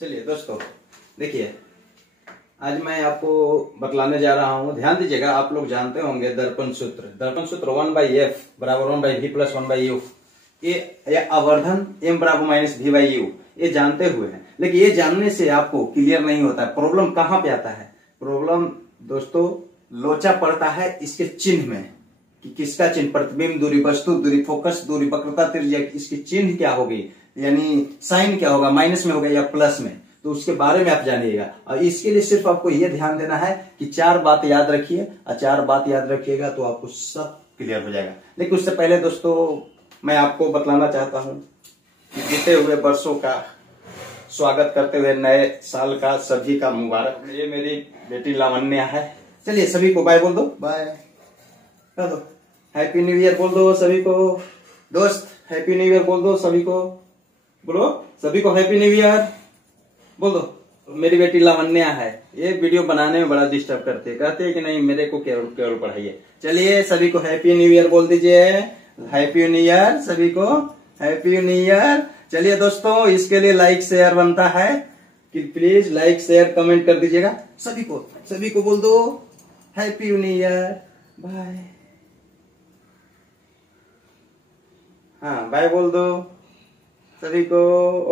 चलिए दोस्तों, देखिए आज मैं आपको बतलाने जा रहा हूं। ध्यान दीजिएगा, आप लोग जानते होंगे दर्पण सूत्र 1/f बराबर 1/v प्लस 1/u। ये आवर्धन m बराबर माइनस v/u ये जानते हुए हैं, लेकिन ये जानने से आपको क्लियर नहीं होता है। प्रॉब्लम कहां पे आता है? प्रॉब्लम दोस्तों लोचा पड़ता है इसके चिन्ह में कि किसका चिन्ह, प्रतिबिंब दूरी, वस्तु दूरी, फोकस दूरी, वक्रता त्रिज्या, इसकी चिन्ह क्या होगी, यानी साइन क्या होगा, माइनस में होगा या प्लस में, तो उसके बारे में आप जानिएगा। और इसके लिए सिर्फ आपको यह ध्यान देना है कि 4 बात याद रखिए, और 4 बात याद रखिएगा तो आपको सब क्लियर हो जाएगा। लेकिन उससे पहले दोस्तों मैं आपको बतलाना चाहता हूं कि बीते हुए वर्षों का स्वागत करते हुए नए साल का सभी का मुबारक। ये मेरी बेटी लावण्या है। चलिए सभी को बाय बोल दो, बाय कर दो, हैप्पी न्यू ईयर बोल दो सभी को। दोस्त हैप्पी न्यू ईयर बोल दो सभी को, बोलो सभी को हैप्पी न्यू ईयर बोल दो। मेरी बेटी लावण्या है, ये वीडियो बनाने में बड़ा डिस्टर्ब करती है, कहते हैं कि नहीं मेरे को केवल पढ़ाइए। चलिए सभी को हैप्पी न्यू ईयर बोल दीजिए, हैप्पी न्यू ईयर सभी को, हैप्पी न्यू ईयर। चलिए दोस्तों, इसके लिए लाइक शेयर बनता है कि प्लीज लाइक शेयर कमेंट कर दीजिएगा। सभी को बोल दो हैप्पी न्यू ईयर, बाय। हाँ बाय बोल दो सभी को,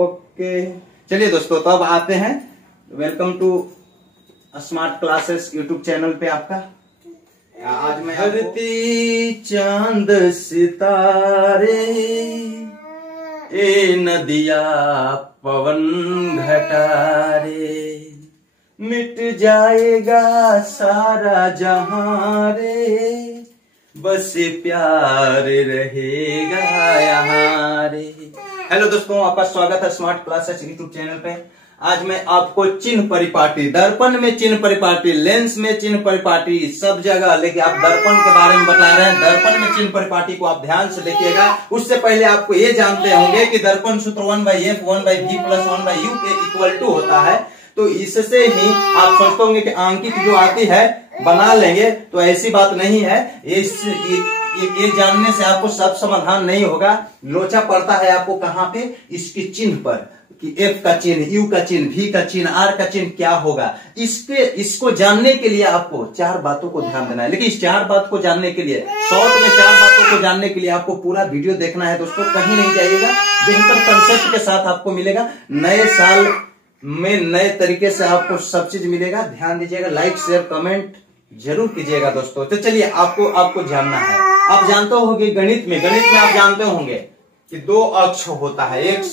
ओके। चलिए दोस्तों, तो अब आते हैं, welcome to smart classes YouTube channel पे आपका। आज मैं धरती चांद सितारे, ए नदिया पवन घटारे, मिट जाएगा सारा जहां रे, बस प्यार रहेगा यहाँ रे। हेलो दोस्तों, आपका स्वागत है स्मार्ट क्लासेस यूट्यूब चैनल पे। आज मैं आपको चिन्ह परिपाटी, दर्पण में चिन्ह परिपाटी, लेंस में चिन्ह परिपाटी, सब जगह लेकिन आप दर्पण के बारे में बता रहे हैं। दर्पण में चिन्ह परिपाटी को आप ध्यान से देखिएगा। उससे पहले आपको ये जानते होंगे कि दर्पण सूत्र 1/f 1/v प्लस 1/u के इक्वल टू होता है। तो इससे ही आप सोचते होंगे कि अंकित जो आती है बना लेंगे, तो ऐसी बात नहीं है। ये जानने से आपको सब समाधान नहीं होगा। लोचा पड़ता है आपको कहां पे? इसके चिन्ह पर कि F का चिन्ह, U का चिन्ह, V का चिन्ह, R का चिन्ह क्या होगा। इसको जानने के लिए आपको 4 बातों को ध्यान देना है। लेकिन इस 4 बात को जानने के लिए, शॉर्ट में 4 बातों को जानने के लिए आपको पूरा वीडियो देखना है दोस्तों, कहीं नहीं जाइएगा। बेहतर कंसेप्ट के साथ आपको मिलेगा। नए साल में नए तरीके से आपको सब चीज मिलेगा। ध्यान दीजिएगा, लाइक शेयर कमेंट जरूर कीजिएगा दोस्तों। तो चलिए आपको जानना है। आप जानते होंगे गणित में आप जानते होंगे कि 2 अक्ष होता है, x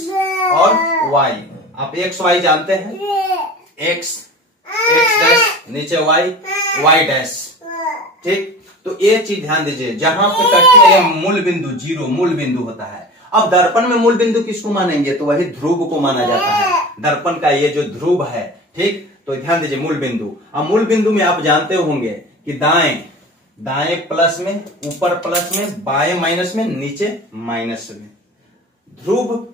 और y। आप x y जानते हैं, x डैश नीचे y डैश, ठीक। तो ये चीज ध्यान दीजिए, जहां पे कटती है मूल बिंदु, 0 मूल बिंदु होता है। अब दर्पण में मूल बिंदु किसको मानेंगे? तो वही ध्रुव को माना जाता है। दर्पण का ये जो ध्रुव है, ठीक। तो ध्यान दीजिए मूल बिंदु। अब मूल बिंदु में आप जानते होंगे कि दाएं प्लस में, ऊपर प्लस में, बाएं माइनस में, नीचे माइनस में। ध्रुव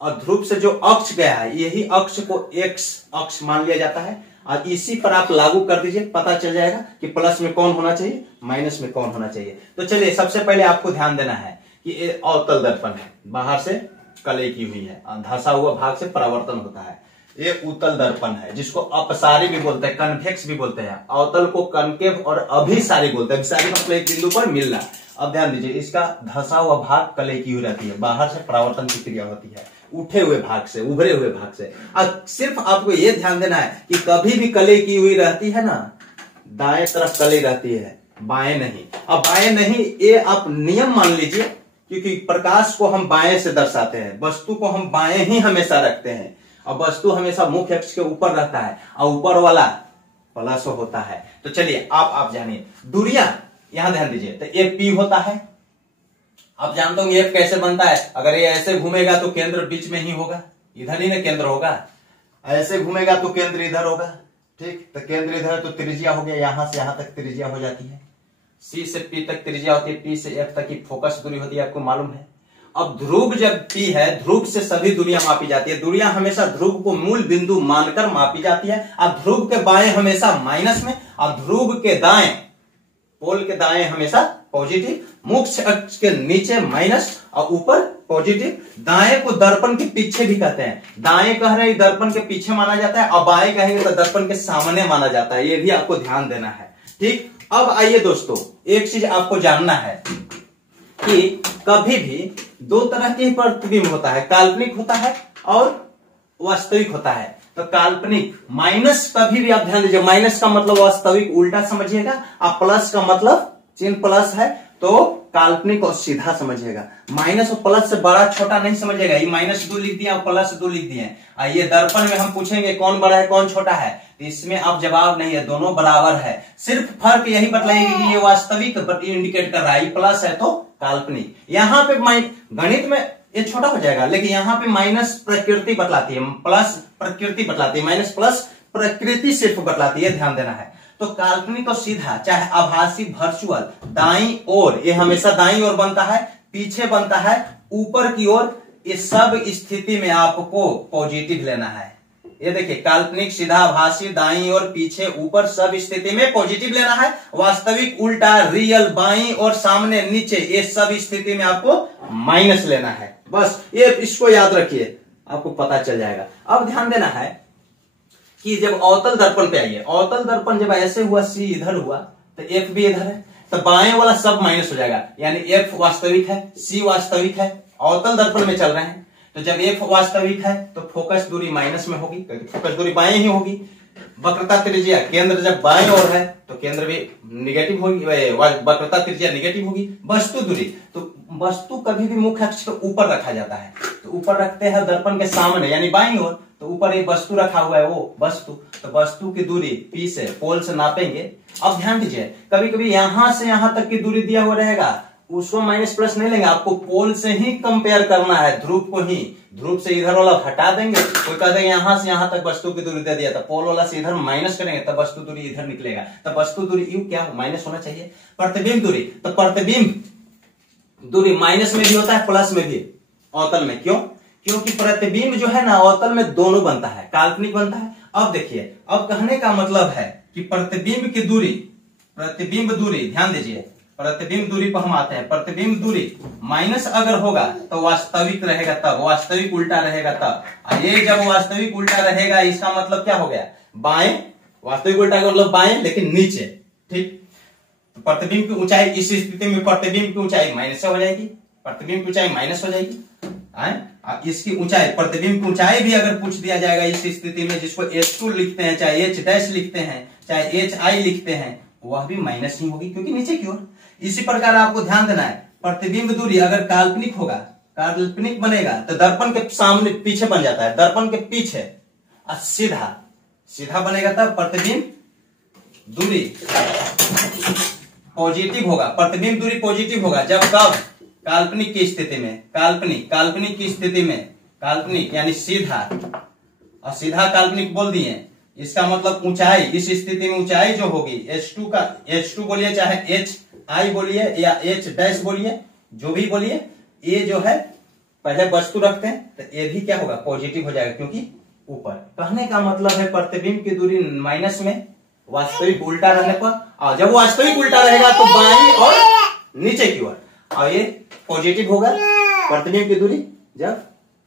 और ध्रुव से जो अक्ष गया है, यही अक्ष को x अक्ष मान लिया जाता है। और इसी पर आप लागू कर दीजिए, पता चल जाएगा कि प्लस में कौन होना चाहिए, माइनस में कौन होना चाहिए। तो चलिए सबसे पहले आपको ध्यान देना है कि ये अवतल दर्पण है, बाहर से कलई की हुई है, धंसा हुआ भाग से परावर्तन होता है। ये उत्तल दर्पण है, जिसको अपसारी भी बोलते हैं, कन्वेक्स भी बोलते हैं। अवतल को कनकेव और अभिसारी बोलते हैं। अभिसारी मतलब एक बिंदु पर मिलना। अब ध्यान दीजिए, इसका धंसा हुआ भाग कलई की हुई रहती है, बाहर से परावर्तन की क्रिया होती है, उठे हुए भाग से, उभरे हुए भाग से। अब सिर्फ आपको यह ध्यान देना है कि कभी भी कलई की हुई रहती है ना, दाएं तरफ कलई रहती है, बाएं नहीं। अब बाएं नहीं, ये आप नियम मान लीजिए, क्योंकि प्रकाश को हम बाएं से दर्शाते हैं, वस्तु को हम बाएं ही हमेशा रखते हैं, और वस्तु हमेशा मुख्य अक्ष के ऊपर रहता है, और ऊपर वाला प्लस होता है। तो चलिए आप जानिए दूरियां, यहां ध्यान दीजिए। तो ये P होता है, आप जानते होंगे F कैसे बनता है। अगर ये ऐसे घूमेगा तो केंद्र बीच में ही होगा, इधर ही ना केंद्र होगा। ऐसे घूमेगा तो केंद्र इधर होगा, ठीक। तो केंद्र इधर तो त्रिज्या हो गया, यहां से यहां तक त्रिज्या हो जाती है। C से P तक त्रिज्या होती है, P से F तक की फोकस दूरी होती है, आपको मालूम है। अब ध्रुव जब P है, ध्रुव से सभी दूरियां मापी जाती है। दूरियां हमेशा ध्रुव को मूल बिंदु मानकर मापी जाती है। अब ध्रुव के बाएं हमेशा माइनस में, और ध्रुव के दाएं, पोल के दाएं हमेशा पॉजिटिव, मुख्य अक्ष के नीचे माइनस और ऊपर पॉजिटिव। दाएं को दर्पण के पीछे भी कहते हैं, दाएं कह रहे हैं दर्पण के पीछे माना जाता है, और बाएं कहेंगे तो दर्पण के सामने माना जाता है, ये भी आपको ध्यान देना है। ठीक, अब आइए दोस्तों, एक चीज आपको जानना है कि कभी भी दो तरह के प्रतिबिंब होता है, काल्पनिक होता है और वास्तविक होता है। तो काल्पनिक माइनस, कभी भी आप ध्यान दीजिए, माइनस का मतलब वास्तविक उल्टा समझिएगा, और प्लस का मतलब चिन्ह प्लस है तो काल्पनिक और सीधा समझिएगा। माइनस और प्लस से बड़ा छोटा नहीं समझिएगा, ये -2 लिख दिया और +2 लिख दिए। ये दर्पण में हम पूछेंगे कौन बड़ा है कौन छोटा है, तो इसमें अब जवाब नहीं है, दोनों बराबर है। सिर्फ फर्क यही बतलाएगी कि ये वास्तविक इंडिकेट कर रहा है, ये प्लस है तो काल्पनिक। यहाँ पे गणित में ये छोटा हो जाएगा, लेकिन यहाँ पे माइनस प्रकृति बतलाती है, प्लस प्रकृति बतलाती है, माइनस प्लस प्रकृति सिर्फ बतलाती है, ध्यान देना है। तो काल्पनिक और सीधा, चाहे आभासी वर्चुअल, दाईं ओर, ये हमेशा दाईं ओर बनता है, पीछे बनता है, ऊपर की ओर, ये सब स्थिति में आपको पॉजिटिव लेना है। ये देखिए, काल्पनिक, सीधा, आभासी, दाईं ओर, पीछे, ऊपर, सब स्थिति में पॉजिटिव लेना है। वास्तविक, उल्टा, रियल, बाईं और सामने, नीचे, ये सब स्थिति में आपको माइनस लेना है। बस ये इसको याद रखिए, आपको पता चल जाएगा। अब ध्यान देना है कि जब अवतल दर्पण पे आइए, अवतल दर्पण जब ऐसे हुआ, सी इधर हुआ तो एफ भी इधर है, तो बाएं वाला सब माइनस हो जाएगा, यानी एफ वास्तविक है, सी वास्तविक है, अवतल दर्पण में चल रहे हैं। तो जब एफ वास्तविक है तो फोकस दूरी माइनस में होगी, फोकस दूरी बाएं ही होगी। वक्रता त्रिज्या, केंद्र जब बाएं ओर है तो केंद्र भी निगेटिव होगी, वक्रता त्रिज्या निगेटिव होगी। वस्तु दूरी, तो वस्तु कभी भी मुख्य अक्ष के ऊपर रखा जाता है, तो ऊपर रखते हैं दर्पण के सामने यानी बाईं ओर, तो ऊपर एक वस्तु रखा हुआ है वो वस्तु, तो वस्तु की दूरी पी से, पोल से नापेंगे। अब ध्यान दीजिए, कभी कभी यहां से यहां तक की दूरी दिया हुआ रहेगा, उसको माइनस प्लस नहीं लेंगे, आपको पोल से ही कंपेयर करना है, ध्रुव को ही। ध्रुव से इधर वाला हटा देंगे, कोई कह देंगे यहां से यहां तक वस्तु की दूरी दे दिया, तो पोल वाला से इधर माइनस करेंगे तब वस्तु दूरी इधर निकलेगा, तब वस्तु दूरी यू क्या माइनस होना चाहिए। प्रतिबिंब दूरी, तो प्रतिबिंब दूरी माइनस में भी होता है प्लस में भी अवतल में, क्यों? क्योंकि प्रतिबिंब जो है ना अवतल में दोनों बनता है, काल्पनिक बनता है। अब देखिए, अब कहने का मतलब है कि प्रतिबिंब की दूरी, प्रतिबिंब दूरी, ध्यान दीजिए, प्रतिबिंब दूरी पर हम आते हैं। प्रतिबिंब दूरी माइनस अगर होगा तो वास्तविक रहेगा, तब वास्तविक उल्टा रहेगा तब। ये जब वास्तविक उल्टा रहेगा इसका मतलब क्या हो गया, बाएं, वास्तविक उल्टा का मतलब बाएं लेकिन नीचे। ठीक, तो प्रतिबिंब की ऊंचाई, इस स्थिति में प्रतिबिंब की ऊंचाई माइनस से हो जाएगी, प्रतिबिंब की ऊंचाई माइनस हो जाएगी। इसकी ऊंचाई, प्रतिबिंब की ऊंचाई भी अगर पूछ दिया जाएगा इस स्थिति में, जिसको H2 लिखते हैं, चाहे H डैश लिखते हैं, चाहे HI लिखते हैं, वह भी माइनस ही होगी क्योंकि नीचे की ओर। इसी प्रकार आपको ध्यान देना है, प्रतिबिंब दूरी अगर काल्पनिक होगा, काल्पनिक बनेगा तो दर्पण के सामने पीछे बन जाता है, दर्पण के पीछे सीधा सीधा बनेगा, तब प्रतिबिंब दूरी पॉजिटिव होगा। प्रतिबिंब दूरी पॉजिटिव होगा जब, कब, काल्पनिक की स्थिति में, काल्पनिक की स्थिति में, काल्पनिक यानी सीधा, और सीधा काल्पनिक बोल दिए, इसका मतलब ऊंचाई, इस स्थिति में ऊंचाई जो होगी H2 का, H2 बोलिए चाहे HI बोलिए या H डैश बोलिए, जो भी बोलिए, ये जो है पहले वस्तु रखते हैं तो ये भी क्या होगा, पॉजिटिव हो जाएगा क्योंकि ऊपर। कहने का मतलब है प्रतिबिंब की दूरी माइनस में, वास्तविक उल्टा रहने पर, और जब वास्तविक उल्टा रहेगा तो बाईं और नीचे की ओर, और ये पॉजिटिव होगा प्रतिबिंब की दूरी जब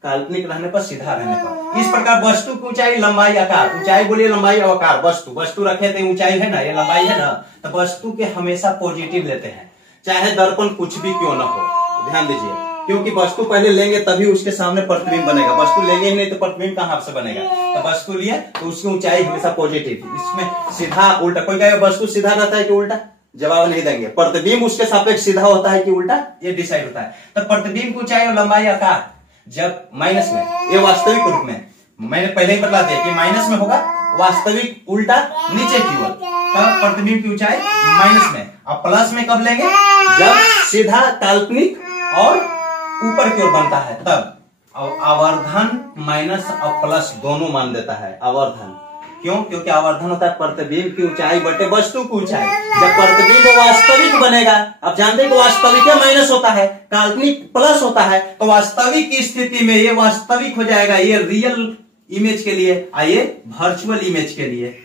काल्पनिक रहने पर, सीधा रहने पर। इस प्रकार वस्तु की ऊंचाई, लंबाई, आकार, ऊंचाई बोलिए, लंबाई और आकार, वस्तु रखे तो ऊंचाई है ना, ये लंबाई है ना, तो वस्तु के हमेशा पॉजिटिव लेते हैं, चाहे दर्पण कुछ भी क्यों ना हो। ध्यान दीजिए, क्योंकि वस्तु पहले लेंगे तभी उसके सामने प्रतिबिंब बनेगा, वस्तु लेंगे ही नहीं तो प्रतिबिंब कहां से बनेगा। तो वस्तु लिए तो उसकी ऊंचाई हमेशा पॉजिटिव। इसमें सीधा उल्टा, कोई कहेगा वस्तु सीधा रहता है कि उल्टा, जवाब नहीं देंगे। प्रतिबिंब उसके सापेक्ष सीधा होता है कि उल्टा, ये डिसाइड होता है। तो प्रतिबिंब की ऊंचाई और लंबाई, आकार जब माइनस में, ये वास्तविक रूप में, मैंने पहले ही बता दिया कि माइनस में होगा, वास्तविक उल्टा नीचे की ओर, तब प्रतिबिंब की ऊंचाई माइनस में। अब प्लस में कब लेंगे, जब सीधा काल्पनिक और ऊपर की ओर बनता है तब। आवर्धन माइनस और प्लस दोनों मान देता है आवर्धन, क्यों? क्योंकि आवर्धन होता है प्रतिबिंब की ऊंचाई बटे वस्तु की ऊंचाई। जब प्रतिबिंब वास्तविक बनेगा, आप जानते हैं कि वास्तविक माइनस होता है, काल्पनिक प्लस होता है, तो वास्तविक की स्थिति में ये वास्तविक हो जाएगा, ये रियल इमेज के लिए, आइए वर्चुअल इमेज के लिए।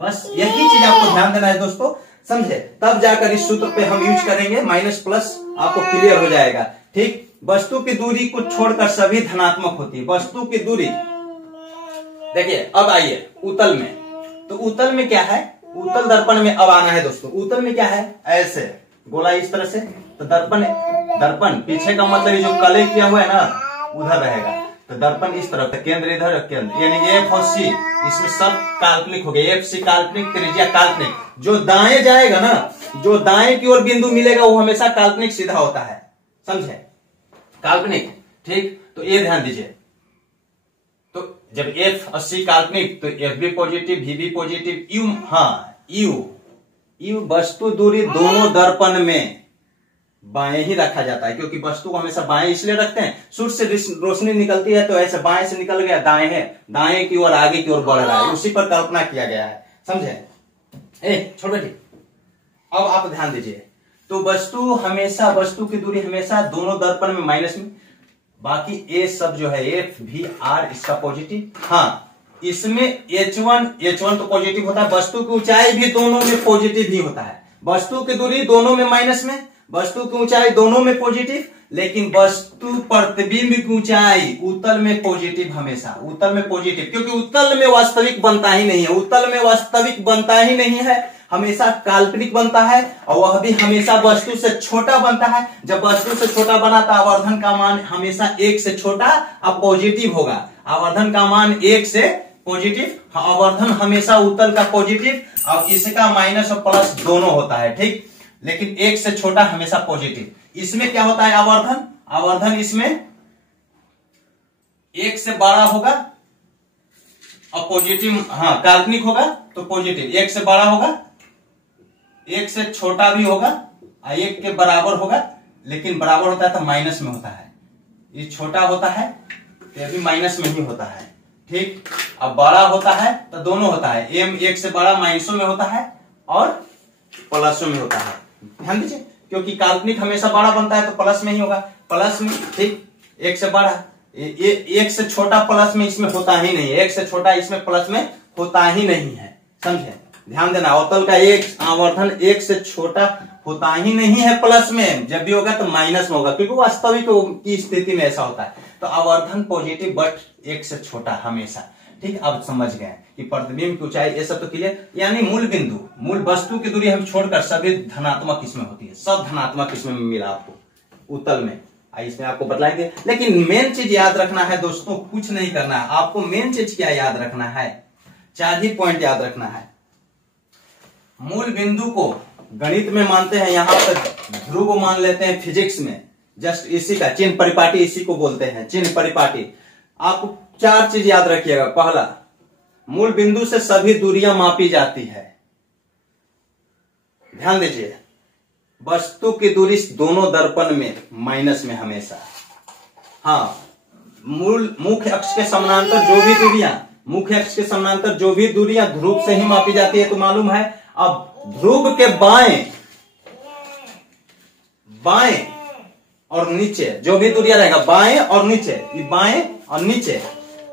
बस यही चीज आपको ध्यान देना है दोस्तों, समझे? तब जाकर इस सूत्र पे हम यूज करेंगे, माइनस प्लस आपको क्लियर हो जाएगा। ठीक। वस्तु की दूरी को छोड़कर सभी धनात्मक होती है। वस्तु की दूरी देखिए, अब आइए उत्तल में। तो उत्तल में क्या है, उत्तल दर्पण में अब आना है दोस्तों। उत्तल में क्या है, ऐसे गोला इस तरह से, तो दर्पण दर्पण पीछे का मतलब ये जो कले किया हुआ है ना उधर रहेगा, तो दर्पण इस तरफ, केंद्र इधर, केंद्र यानी एफ और सी, इसमें सब काल्पनिक हो गए। एफ सी काल्पनिक, त्रिज्या काल्पनिक। जो दाएं जाएगा ना, जो दाएं की ओर बिंदु मिलेगा वो हमेशा काल्पनिक सीधा होता है, समझे, काल्पनिक, ठीक। तो ये ध्यान दीजिए, तो जब एफ और सी काल्पनिक तो एफ भी पॉजिटिव, भी पॉजिटिव, यू, हाँ यू वस्तु दूरी दोनों दर्पण में बाएं ही रखा जाता है, क्योंकि वस्तु को हमेशा बाएं इसलिए रखते हैं, सूर्य से रोशनी निकलती है तो ऐसे बाएं से निकल गया, दाएं है, दाएं की ओर आगे की ओर बढ़ रहा है, उसी पर कल्पना किया गया है, समझे। छोड़ बेटी, अब आप ध्यान दीजिए, तो वस्तु की दूरी हमेशा दोनों दर्पण में माइनस में, बाकी ए सब जो है एफ भी आर इसका पॉजिटिव, हाँ इसमें H1 तो पॉजिटिव होता है। वस्तु की ऊंचाई भी दोनों में पॉजिटिव ही होता है। वस्तु की दूरी दोनों में माइनस में, वस्तु की ऊंचाई दोनों में पॉजिटिव, लेकिन वस्तु प्रतिबिंब की ऊंचाई उत्तल में पॉजिटिव, हमेशा उत्तल में पॉजिटिव, क्योंकि उत्तल में वास्तविक बनता ही नहीं है, उत्तल में वास्तविक बनता ही नहीं है, हमेशा काल्पनिक बनता है, और वह भी हमेशा वस्तु से छोटा बनता है। जब वस्तु से छोटा बना तो आवर्धन का मान हमेशा 1 से छोटा और पॉजिटिव होगा। आवर्धन का मान 1 से पॉजिटिव, आवर्धन हमेशा उत्तल का पॉजिटिव और इसका माइनस और प्लस दोनों होता है, ठीक। लेकिन 1 से छोटा हमेशा पॉजिटिव। इसमें क्या होता है, आवर्धन इसमें 1 से बड़ा होगा और पॉजिटिव, हाँ काल्पनिक होगा तो पॉजिटिव, 1 से बड़ा होगा, 1 से छोटा भी होगा और 1 के बराबर होगा, लेकिन बराबर होता है तो माइनस में होता है। ये छोटा होता है तो ये भी माइनस में ही होता है, ठीक। अब बड़ा होता है तो दोनों होता है, एम 1 से बड़ा माइनसों में होता है और प्लसों में होता है। ध्यान दीजिए, क्योंकि काल्पनिक हमेशा बड़ा बनता है तो प्लस में ही होगा, प्लस में, ठीक। 1 से बड़ा, 1 से छोटा प्लस में इसमें होता ही नहीं है, 1 से छोटा इसमें प्लस में होता ही नहीं है, समझे। ध्यान देना, अवतल का आवर्धन 1 से छोटा होता ही नहीं है प्लस में, जब भी होगा तो माइनस में होगा, क्योंकि वास्तविक की स्थिति में ऐसा होता है। तो आवर्धन पॉजिटिव बट 1 से छोटा हमेशा, ठीक। अब समझ गए कि प्रतिबिंब की ऊंचाई, ये सब तो क्लियर। यानी मूल बिंदु, मूल वस्तु की दूरी हम छोड़कर सभी धनात्मक इसमें होती है, सब धनात्मक इसमें मिला आपको उत्तल में, इसमें आपको बतलाएंगे। लेकिन मेन चीज याद रखना है दोस्तों, कुछ नहीं करना है आपको। मेन चीज क्या याद रखना है, 4 ही पॉइंट याद रखना है। मूल बिंदु को गणित में मानते हैं, यहां पर ध्रुव मान लेते हैं फिजिक्स में, जस्ट इसी का चिन्ह परिपाटी इसी को बोलते हैं, चिन्ह परिपाटी। आपको 4 चीज याद रखिएगा। पहला, मूल बिंदु से सभी दूरियां मापी जाती है। ध्यान दीजिए, वस्तु की दूरी दोनों दर्पण में माइनस में हमेशा, हाँ मुख्य अक्ष के समानांतर जो भी दूरियां, मुख्य अक्ष के समानांतर जो भी दूरियां ध्रुव से ही मापी जाती है, तो मालूम है। अब ध्रुव के बाएं और नीचे जो भी दूरियां रहेगा, बाएं और नीचे, बाएं और नीचे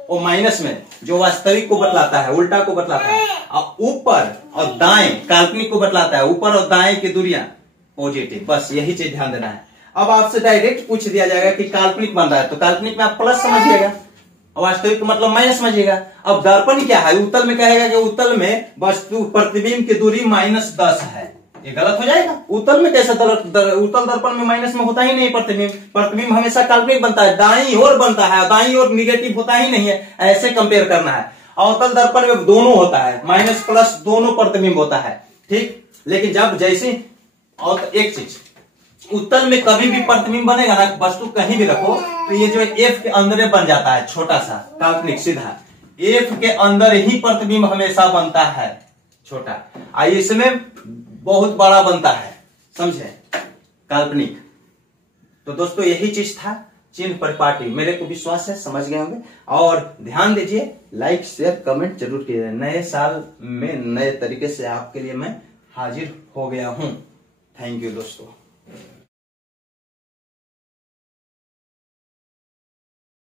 वो माइनस में, जो वास्तविक को बतलाता है, उल्टा को बतलाता है, और ऊपर और दाएं काल्पनिक को बतलाता है, ऊपर और दाएं की दूरियां पॉजिटिव। बस यही चीज ध्यान देना है। अब आपसे डायरेक्ट पूछ दिया जाएगा कि काल्पनिक बन रहा है, तो काल्पनिक में आप प्लस समझिएगा, वास्तविक का मतलब माइनस समझिएगा। अब दर्पण क्या है, उत्तल में कहेगा कि उत्तल में वस्तु प्रतिबिंब की दूरी -10 है, ये गलत हो जाएगा। उत्तल में कैसे उत्तल दर्पण में माइनस में होता ही नहीं प्रतिबिंब, प्रतिबिंब हमेशा काल्पनिक बनता है, दाईं ओर बनता है, दाईं ओर निगेटिव होता ही नहीं है, ऐसे कंपेयर करना है। अवतल दर्पण में दोनों होता है, माइनस प्लस दोनों प्रतिबिंब होता है, ठीक। लेकिन जब जैसे और एक चीज, उत्तल में कभी भी प्रतिबिंब बनेगा ना, वस्तु कहीं भी रखो तो ये जो एफ के अंदर बन जाता है, छोटा सा काल्पनिक सीधा, एफ के अंदर ही प्रतिबिंब हमेशा बनता है छोटा, इसमें बहुत बड़ा बनता है, समझे, काल्पनिक। तो दोस्तों यही चीज था चिन्ह परिपाटी, मेरे को विश्वास है समझ गए होंगे। और ध्यान दीजिए, लाइक शेयर कमेंट जरूर कीजिए। नए साल में नए तरीके से आपके लिए मैं हाजिर हो गया हूं। थैंक यू दोस्तों।